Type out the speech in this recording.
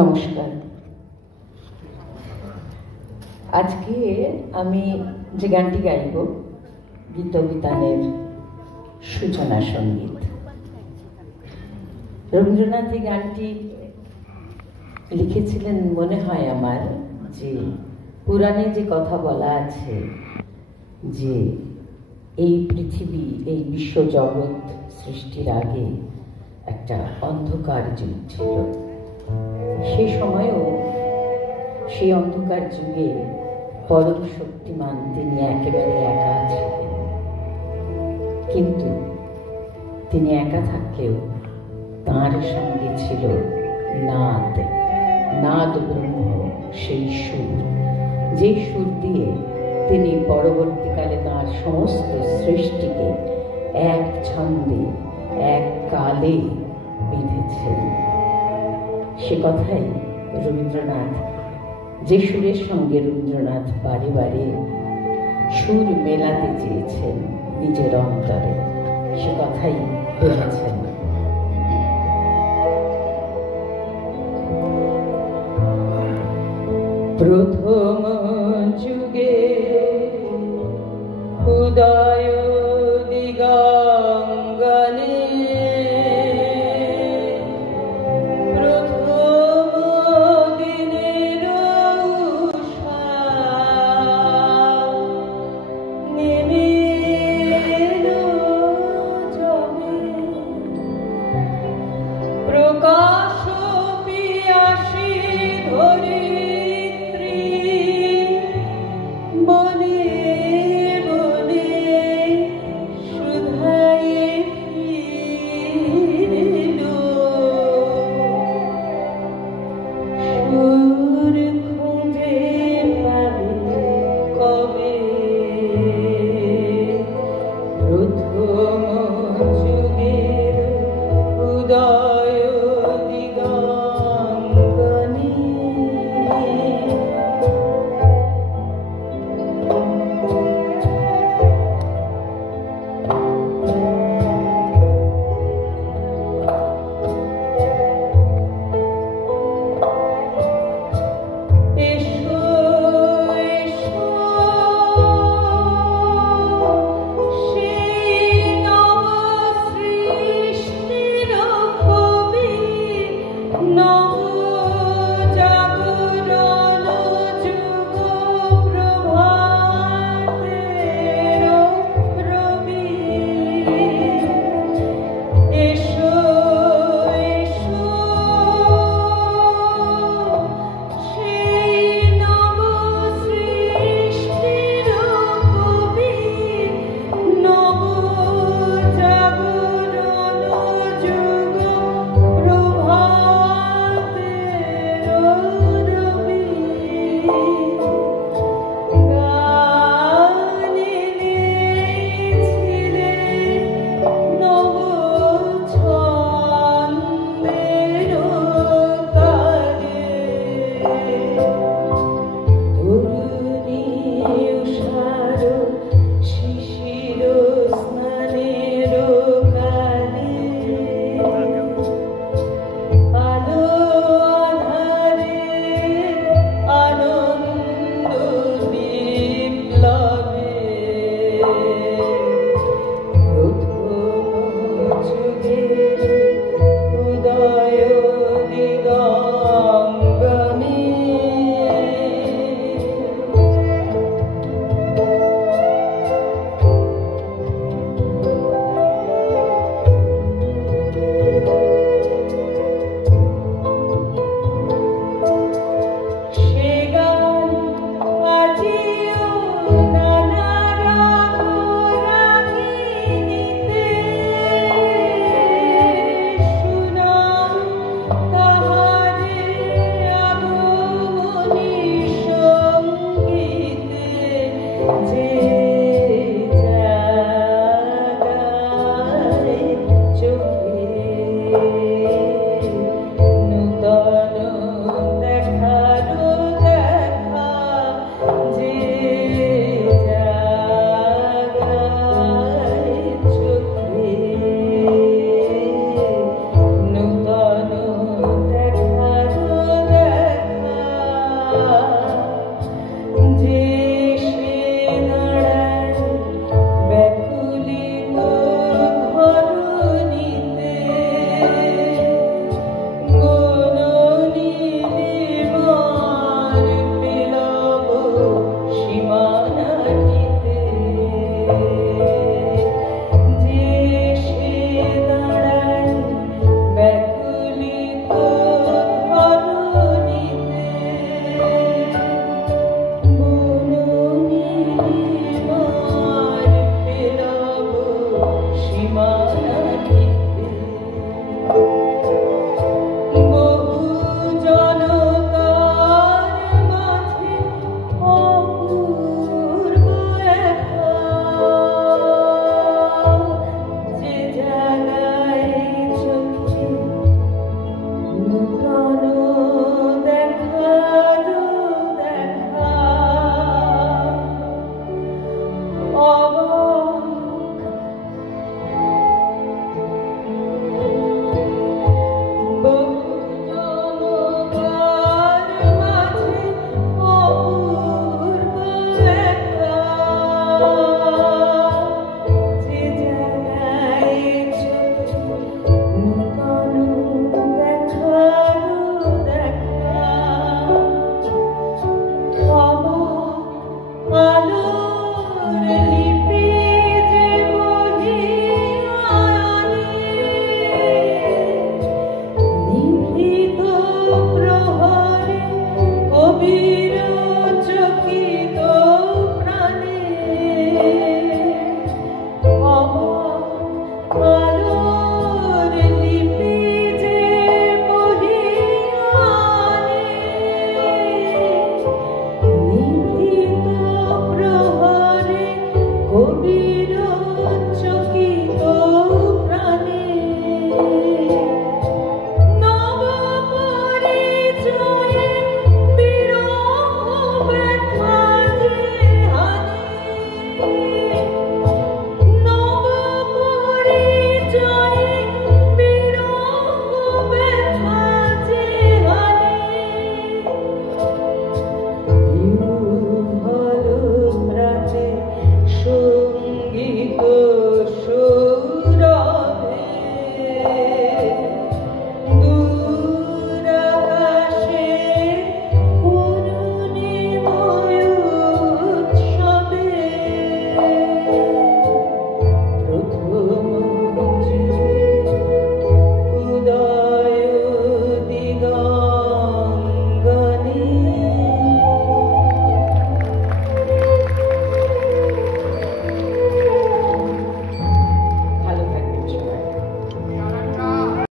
নমস্কার। আজকে আমি যে গানটি গাইব গীতবিতানের সূচনা সঙ্গীত। রবীন্দ্রনাথ এই গানটি লিখেছিলেন মনে হয় আমার যে পুরাণে যে কথা বলা আছে যে এই পৃথিবী এই বিশ্বজগৎ সৃষ্টির আগে একটা অন্ধকার যুগ ছিল। সেই সময়েও সেই অন্ধকার যুগে পরম শক্তিমান তিনি একেবারে একা ছিলেন, কিন্তু তিনি একা থাকলেও তাঁর সঙ্গে ছিল নাদ, নাদ ব্রহ্ম, সেই সুর, যে সুর দিয়ে তিনি পরবর্তীকালে তাঁর সমস্ত সৃষ্টিকে এক ছন্দে এক কালে বেঁধেছেন। সে কথাই রবীন্দ্রনাথ, যে সুরের সঙ্গে রবীন্দ্রনাথ বারে বারে সুর মেলাতে চেয়েছেন নিজের অন্তরে, সে কথাই বলেছেন। প্রথম যুগে উদয় দিগঙ্গনে